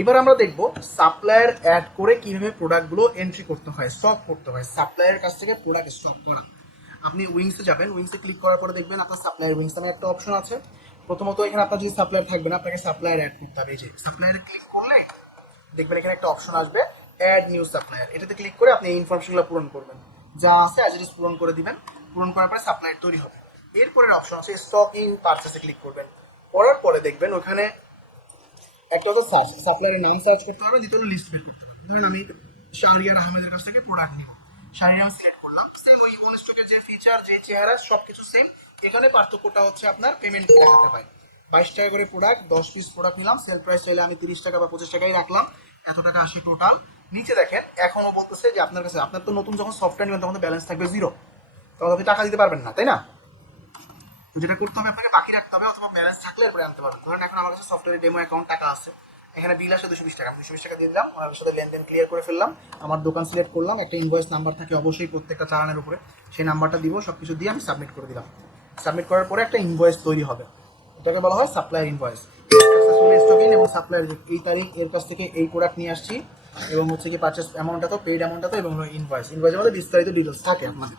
এবার আমরা দেখব সাপ্লায়ার অ্যাড করে কিভাবে প্রোডাক্টগুলো এন্ট্রি করতে হয়, স্টক করতে হয়, সাপ্লায়ারের কাছ থেকে প্রোডাক্ট স্টক করা। আপনি উইংসে যাবেন, উইংসে ক্লিক করার পরে দেখবেন আপনার সাপ্লায়ার উইংস নামে একটা অপশন আছে। প্রথমত এখানে আপনার যদি সাপ্লায়ার থাকবে না, আপনাকে সাপ্লায়ার অ্যাড করতে হবে। এই যে সাপ্লায়ারে ক্লিক করলে দেখবেন এখানে একটা অপশন আসবে অ্যাড নিউ সাপ্লায়ার। এটাতে ক্লিক করে আপনি এই ইনফরমেশনগুলো পূরণ করবেন, যা আছে অ্যাজ ইট ইজ পূরণ করে দিবেন। পূরণ করার পরে সাপ্লায়ার তৈরি হবে। এরপরের অপশন আছে স্টক ইন পারচেসে ক্লিক করবেন। করার পরে দেখবেন ওখানে একটা হচ্ছে সার্চ, সাপ্লায়ারের নাম সার্চ করতে হবে, দ্বিতীয় হলো লিস্ট বের করতে হবে। ধরেন আমি শাহরিয়ার আহমেদের কাছ থেকে প্রোডাক্ট নিব, শাহরিয়ার আমি সিলেক্ট করলাম। সেম ওই ওন স্টকের যে ফিচার, যে চেহারা, সবকিছু সেম। এখানে পার্থক্যটা হচ্ছে আপনার পেমেন্ট দেখাতে হয়। 22 টাকা করে প্রোডাক্ট, 10 পিস প্রোডাক্ট নিলাম, সেল প্রাইস চাইলে আমি 30 টাকা বা 25 টাকাই রাখলাম, এত টাকা আসে টোটাল। নিচে দেখেন এখনো বলতেছে যে আপনার কাছে, আপনার তো নতুন যখন সফটওয়্যার নেবেন তখন তো ব্যালেন্স থাকবে জিরো, তখন আপনি টাকা দিতে পারবেন না, তাই না? তো যেটা করতে হবে আপনাকে বাকি রাখতে হবে, অথবা ব্যালেন্স থাকলে এরপরে আনতে পারবেন। ধরেন এখন আমার কাছে সফটওয়্যার ডেমো অ্যাকাউন্ট টাকা আছে, এখানে বিল আসে 220 টাকা, আমি 220 টাকা দিয়ে দিলাম, ওনার সাথে লেনদেন ক্লিয়ার করে ফেললাম। আমার দোকান সিলেক্ট করলাম, একটা ইনভয়েস নাম্বার থাকে অবশ্যই প্রত্যেকটা চালানের উপরে, সেই নাম্বারটা দিব, সবকিছু দিয়ে আমি সাবমিট করে দিলাম। সাবমিট করার পরে একটা ইনভয়েস তৈরি হবে, এটাকে বলা হয় সাপ্লায়ার ইনভয়েস। সাকসেসফুলি স্টকিং এবং সাপ্লায়ার এই তারিখ, এর কাছ থেকে এই প্রোডাক্ট নিয়ে আসছি, এবং হচ্ছে কি পারচেস অ্যামাউন্ট এত, পেইড অ্যামাউন্ট এত, এবং ইনভয়েস, ইনভয়েসের মধ্যে বিস্তারিত ডিটেলস থাকে আপনাদের।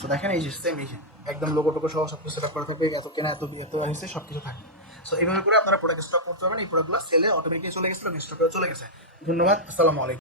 সো দেখেন এই যে সেম, এই যে একদম লোগো টোগো সহ সবকিছু সেট করা থাকবে, এত কেনা এত এত হয়েছে সবকিছু থাকবে। সো এইভাবে করে আপনারা প্রোডাক্ট স্টক করতে পারবেন। এই প্রোডাক্টগুলো সেলে অটোমেটিক্যালি চলে গেছিল, স্টকেও চলে গেছে। ধন্যবাদ, আসসালামু আলাইকুম।